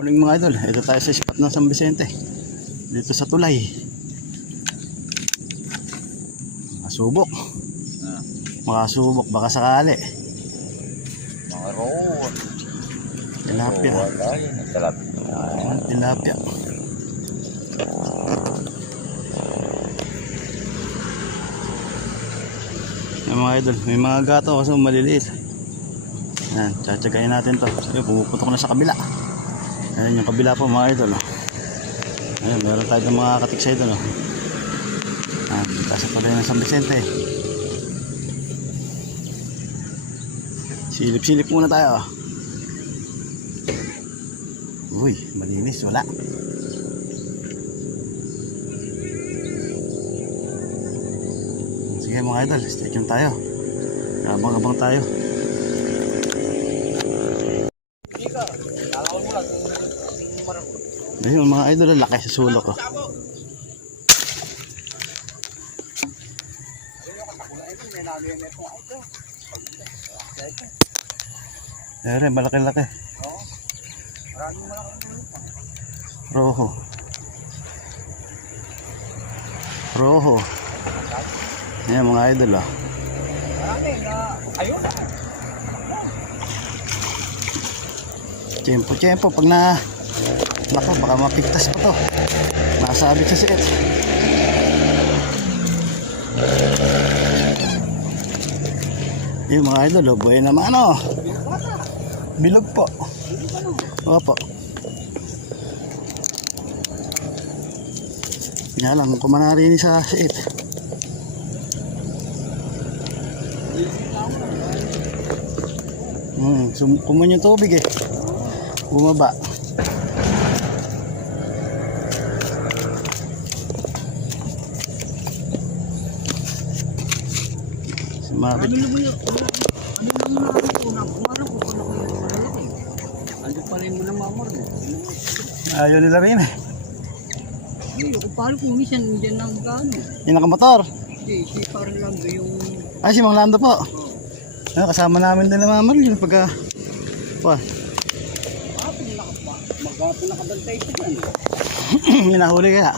Morning mga idol, ito tayo sa spot ng San Vicente dito sa Tulay. Makasubok baka sakali. Mga roon. Tilapia. Tilapia. Yan mga idol, may mga gato kasi maliliit. Yan, tsatsagayin natin to. Ayun, pumuputok na sa kabila. Ayan yung kabila po mga idol. Ayan, meron tayo ng mga katiksay doon. Ayan, kasi pa rin ng San Vicente. Silip-silip muna tayo. Uy, malinis, wala. Sige mga idol, stay tuned tayo. Abang-abang tayo. Ayun mga idol, laki sa sulok ko. Ere, malaki-laki. Roho. Roho. Ayan mga idol ah. Tiyempo-tiyempo pag na lako baka mapigtas pa to. Nasabit sa siit. Yung mga idol, buhay naman ano. Bilog po. Opo. Kaya lang, kumanari sa siit. Kumun yung tubig eh. Bumaba. Sumabit. Ayaw nila rin eh. Kung paano kung minsan dyan ng gano. Yung nakamotor? Hindi, si parang Lando yung... Ay, si Mang Lando po. Ano, kasama namin nila Mama Marl yun pagka... Magapon nakabantay sa dyan. Minahuli kaya?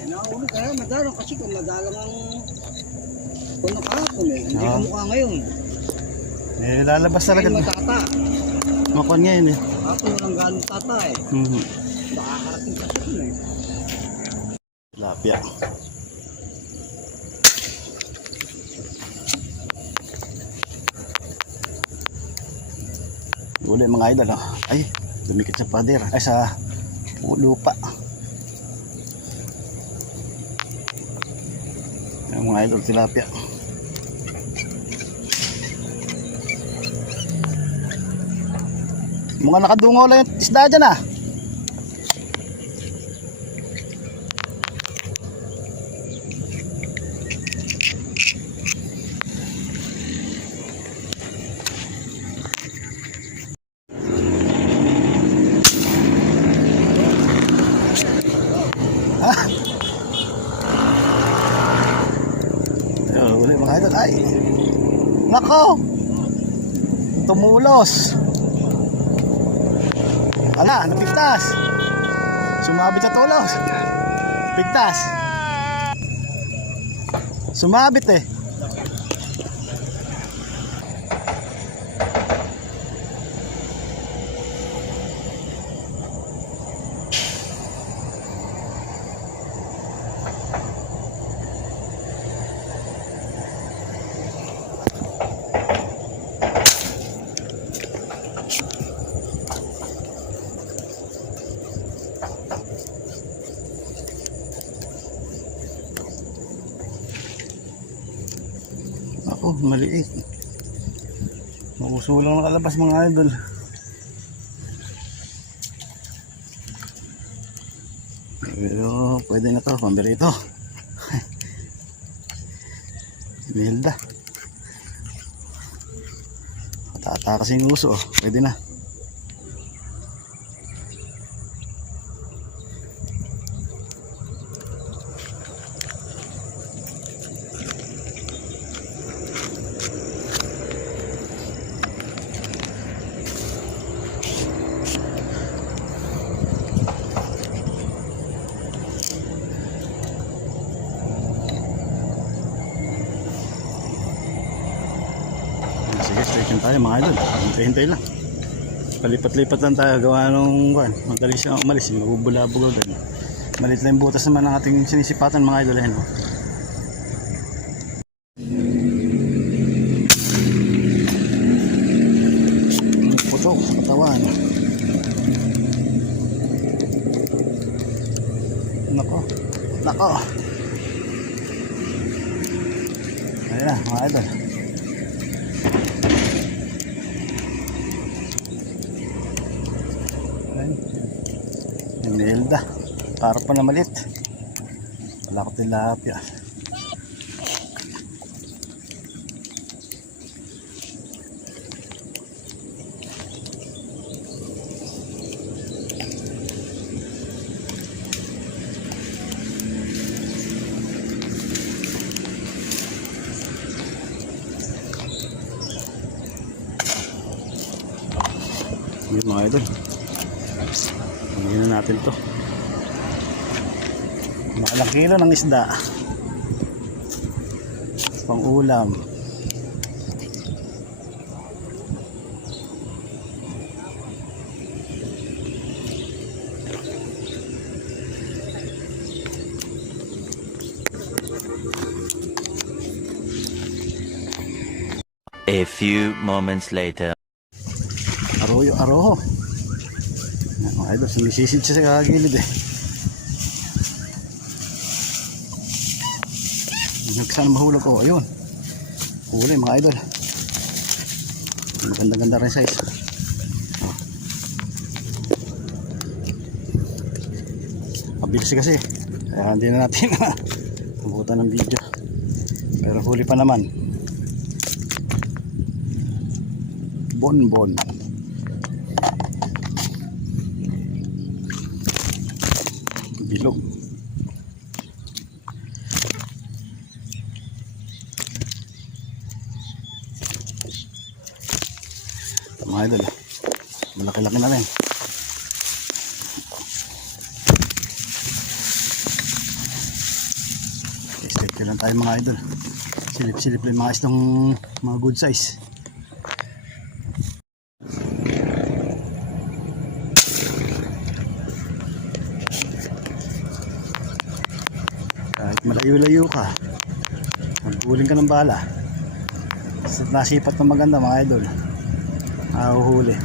Minahuli kaya, madalang kasi kung madalang ang... Puno kahapon eh, hindi ka mukha ngayon. Eh, lalabas talaga. Ngayon matata. Makon ngayon eh. Kahapon walang gano'ng tata eh. Nakakarating kasi yun eh. Tilapia. Uli mga idol oh. Ay, dumikit sa pader. Ay, sa lupa. Yung mga idol, tilapia. Mga nakadungaw lang yung isda dyan ah. Uli mga idol. Ay, nako, tumulos. Ala, napigtas. Sumabit sa tulos. Pigtas. Sumabit eh. Ako, maliit. Mauso lang nakalabas mga idol. Pero pwede na to, pambirito. Imelda. Tata kasing uso, pwede na. Yan tayo mga idol. Hintay-hintay lang. Palipat-lipat lang tayo. Gawa nung kuhan. Madali siya umalis. Mabubulabog agad. Malit lang yung butas naman ng ating sinisipatan mga idol. Ayan, oh. Putok sa katawan. Nako. Nako. Ayan na mga idol. Imelda. Para pa na malit. Wala ko tilapia. Yun mga idol. Pagyan na natin to. Nakalang kilo ng isda. Pang ulam. A few moments later. Arroyo, aroho. Mga idol, sumisisid siya sa kagilid eh. Saan mahulog ko? Ayun. Huli mga idol. Maganda-ganda rin size. Mabilis kasi. Kaya hindi na natin nabutan ng video. Pero huli pa naman. Bonbon. Bilog. Mga idol, malaki-laki na rin. Stay lang tayo mga idol. Silip-silip lang mga isdang mga good size. Kahit malayo-layo ka, maghuling ka ng bala. Basta nasipat na maganda mga idol, mahuhuli.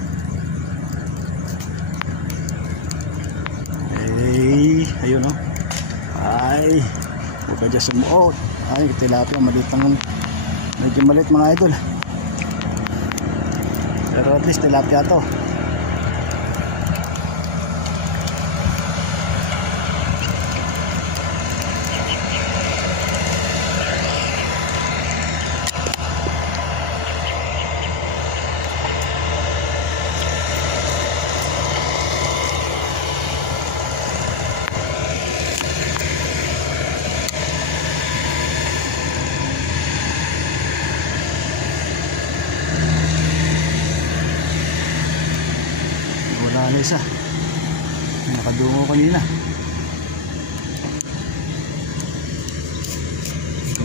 Ayun o. Ay, huwag ka dyan sumuot. Ay, tilapia, maliit lang. Medyo maliit mga idol. Pero at least tilapia to. Wala na isa. May nakadungo kanina.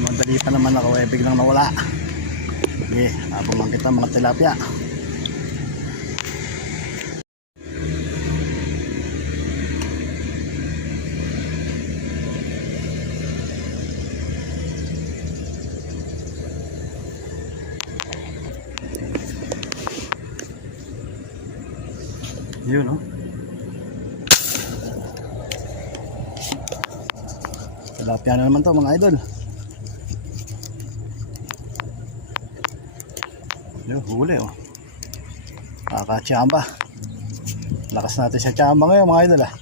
Madali pa naman ako eh, biglang nawala. Okay, abang kita mga tilapia. Yun, no? Tilapia na naman to mga idol. Yun, huli oh. Kaka-tsamba. Lakas natin sa tsamba ngayon mga idol ah.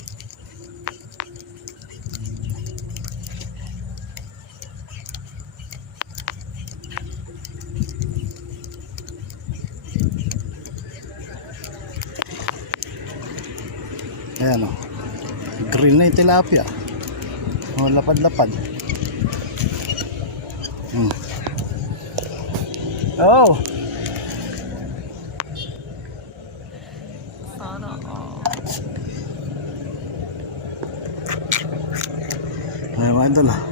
Ayan o. Green na yung tilapia. O, lapad-lapad. Oh! Ayan mga idol ah.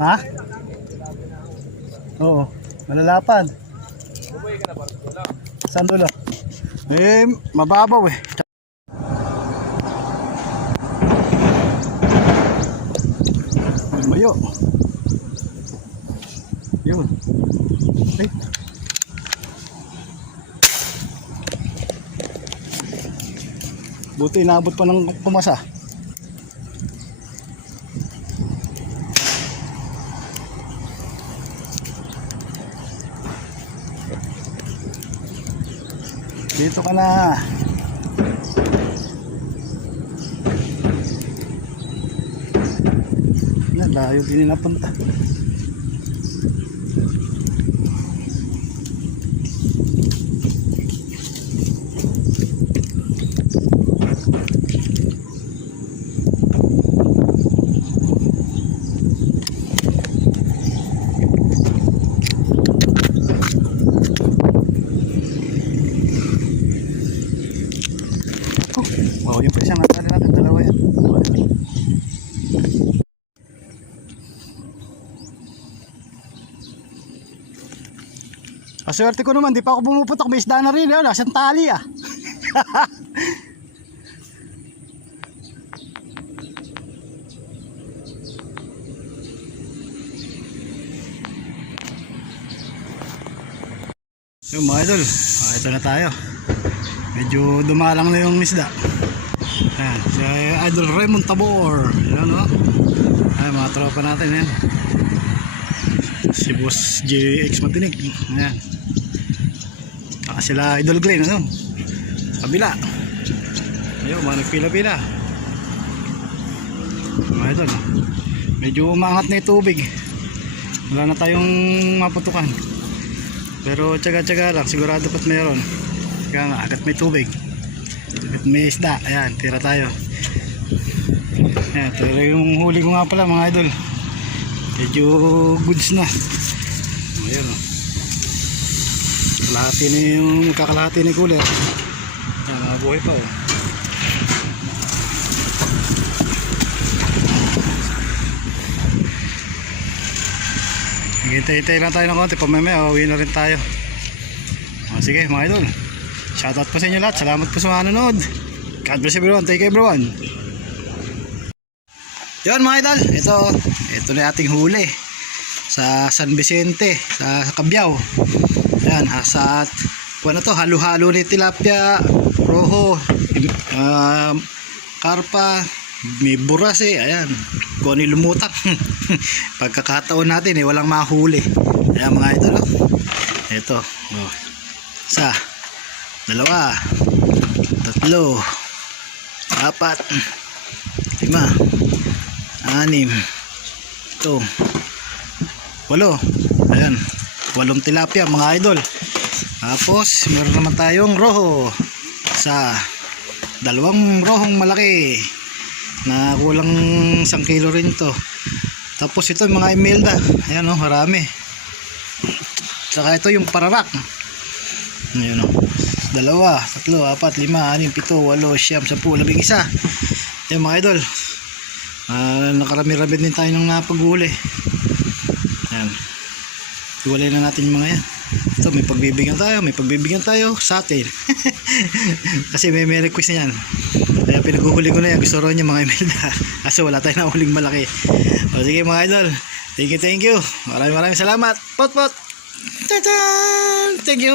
Ha? Oo. Malalapan. Saan dulo? Eh, mababaw eh. Mayo. Yun. Ay. Buti inabot pa ng pumasa. Dito ka na. Layo din napunta. Wow, yung presya nga tali natin, dalawa yan. Aswerte ko naman, di pa ako bumuputok, may isda na rin, wala siyang tali ah. Yung mga idol, ito na tayo. Medyo dumalang na yung isda. Ayan, si Idol Raymond Tabor. Ayan o. Ayan, mga tropa natin yan. Si Boss JX Matinig. Ayan. Saka sila Idol Glenn, ano? Sa kabila. Ayun, mga nagpila-pila. Mga idol, medyo umangat na yung tubig. Wala na tayong maputukan. Pero tsaga-tsaga lang, sigurado pat mayroon. Kaya nga, agad may tubig, agad may isda. Ayan, tira tayo. Ayan, tira yung huli ko nga pala mga idol. Medyo goods na. Ayan o. Kalahati na yung kakalahati na yung cooler. Ayan, mabuhay pa o. Hintay-hintay lang tayo ng konti. Pamamaya, uwi na rin tayo. Sige mga idol, shoutout po sa inyo lahat. Salamat po sa manonood. God bless everyone. Take care everyone. Yun mga idol, ito na ating huli sa San Vicente, sa Cabiao. Ayan, sa ano to, halo-halo ni tilapia, rojo, karpa, may burase. Ayan, kung ano yung lumutang. Pagkakataon natin walang mahuli. Ayan mga idol, ito isa, dalawa, tatlo, apat, lima, anim, ito, walo. Ayan, 8 tilapia mga idol. Tapos meron naman tayong rojo, isa, 2 rohong malaki na kulang 1 kilo rin to. Tapos ito yung mga imelda. Ayan o, marami. Saka ito yung pararak. Ayan o, 2, 3, 4, 5, 6, 7, 8, 9, 10, 11. Ayan mga idol, nakarami-rami din tayo ng napaghuli. Ayan, iwalay na natin yung mga yan. Ito, may pagbibigyan tayo sa atin. Kasi may request na yan. Kaya pinaghuhuli ko na yan. Gusto rin yung mga imelda. Kasi wala tayong nahuling malaki. O sige mga idol, thank you. Maraming salamat. Pot. Thank you.